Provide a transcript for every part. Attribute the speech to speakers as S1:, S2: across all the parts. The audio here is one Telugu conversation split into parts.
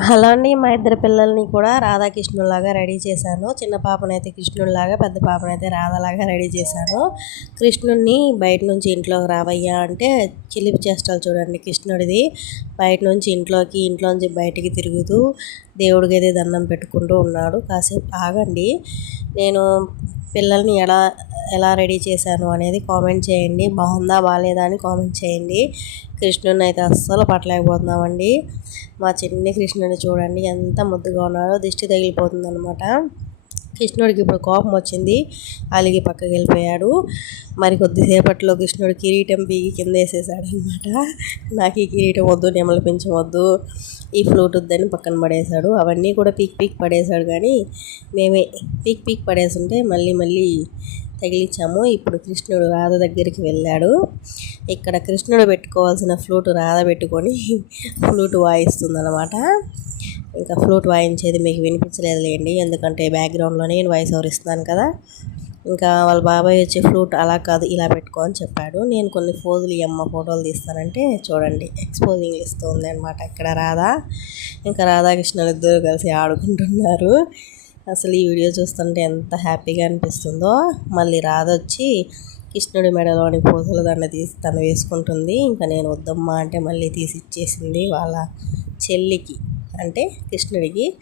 S1: హలో అండి మా ఇద్దరు పిల్లల్ని కూడా రాధాకృష్ణులాగా రెడీ చేశాను. చిన్న పాపనైతే కృష్ణుడిలాగా పెద్ద పాపనైతే రాధలాగా రెడీ చేశాను. కృష్ణుడిని బయట నుంచి ఇంట్లోకి రావయ్యా అంటే చిలిపి చేష్టలు చూడండి కృష్ణుడిది. బయట నుంచి ఇంట్లోకి ఇంట్లోంచి బయటికి తిరుగుతూ దేవుడికి అయితే దండం పెట్టుకుంటూ ఉన్నాడు. కాసేపు ఆగండి. నేను పిల్లల్ని ఎలా ఎలా రెడీ చేశాను అనేది కామెంట్ చేయండి. బాగుందా బాగాలేదా అని కామెంట్ చేయండి. కృష్ణుని అయితే అస్సలు పట్టలేకపోతున్నామండి. మా చిన్ని కృష్ణుని చూడండి ఎంత ముద్దుగా ఉన్నాడో దిష్టి తగిలిపోతుంది అనమాట కృష్ణుడికి ఇప్పుడు కోపం వచ్చింది. అలిగి పక్కకి వెళ్ళిపోయాడు. మరి కొద్దిసేపట్లో కృష్ణుడు కిరీటం పీకి కింద వేసేసాడు అనమాట నాకు ఈ కిరీటం వద్దు నెమలి పెంచం వద్దు ఈ ఫ్లూట్ వద్దని పక్కన పడేశాడు. అవన్నీ కూడా పీక్ పీక్ పడేశాడు కానీ మేమే పీక్ పీక్ పడేస్తుంటే మళ్ళీ మళ్ళీ తగిలించాము. ఇప్పుడు కృష్ణుడు రాధ దగ్గరికి వెళ్ళాడు. ఇక్కడ కృష్ణుడు పెట్టుకోవాల్సిన ఫ్లూట్ రాధ పెట్టుకొని ఫ్లూట్ వాయిస్తుంది అనమాట ఇంకా ఫ్లూట్ వాయించేది మీకు వినిపించలేదులేండి. ఎందుకంటే బ్యాక్గ్రౌండ్లో నేను వాయిస్ ఓవర్ ఇస్తున్నాను కదా. ఇంకా వాళ్ళ బాబాయ్ వచ్చే ఫ్లూట్ అలా కాదు ఇలా పెట్టుకో అని చెప్పాడు. నేను కొన్ని ఫోజులు అమ్మ ఫోటోలు తీస్తానంటే చూడండి. ఎక్స్పోజింగ్ ఇస్తుంది అనమాట ఇక్కడ రాధా. ఇంకా రాధాకృష్ణులు ఇద్దరు కలిసి ఆడుకుంటున్నారు. అసలు ఈ వీడియో చూస్తుంటే ఎంత హ్యాపీగా అనిపిస్తుందో. మళ్ళీ రాదొచ్చి కృష్ణుడి మెడలోని పూసల దండ తీసి తను వేసుకుంటుంది. ఇంకా నేను వద్దమ్మా అంటే మళ్ళీ తీసి ఇచ్చేసింది వాళ్ళ చెల్లికి అంటే కృష్ణుడికి.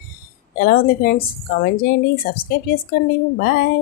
S1: ఎలా ఉంది ఫ్రెండ్స్? కామెంట్ చేయండి సబ్స్క్రైబ్ చేసుకోండి. బాయ్.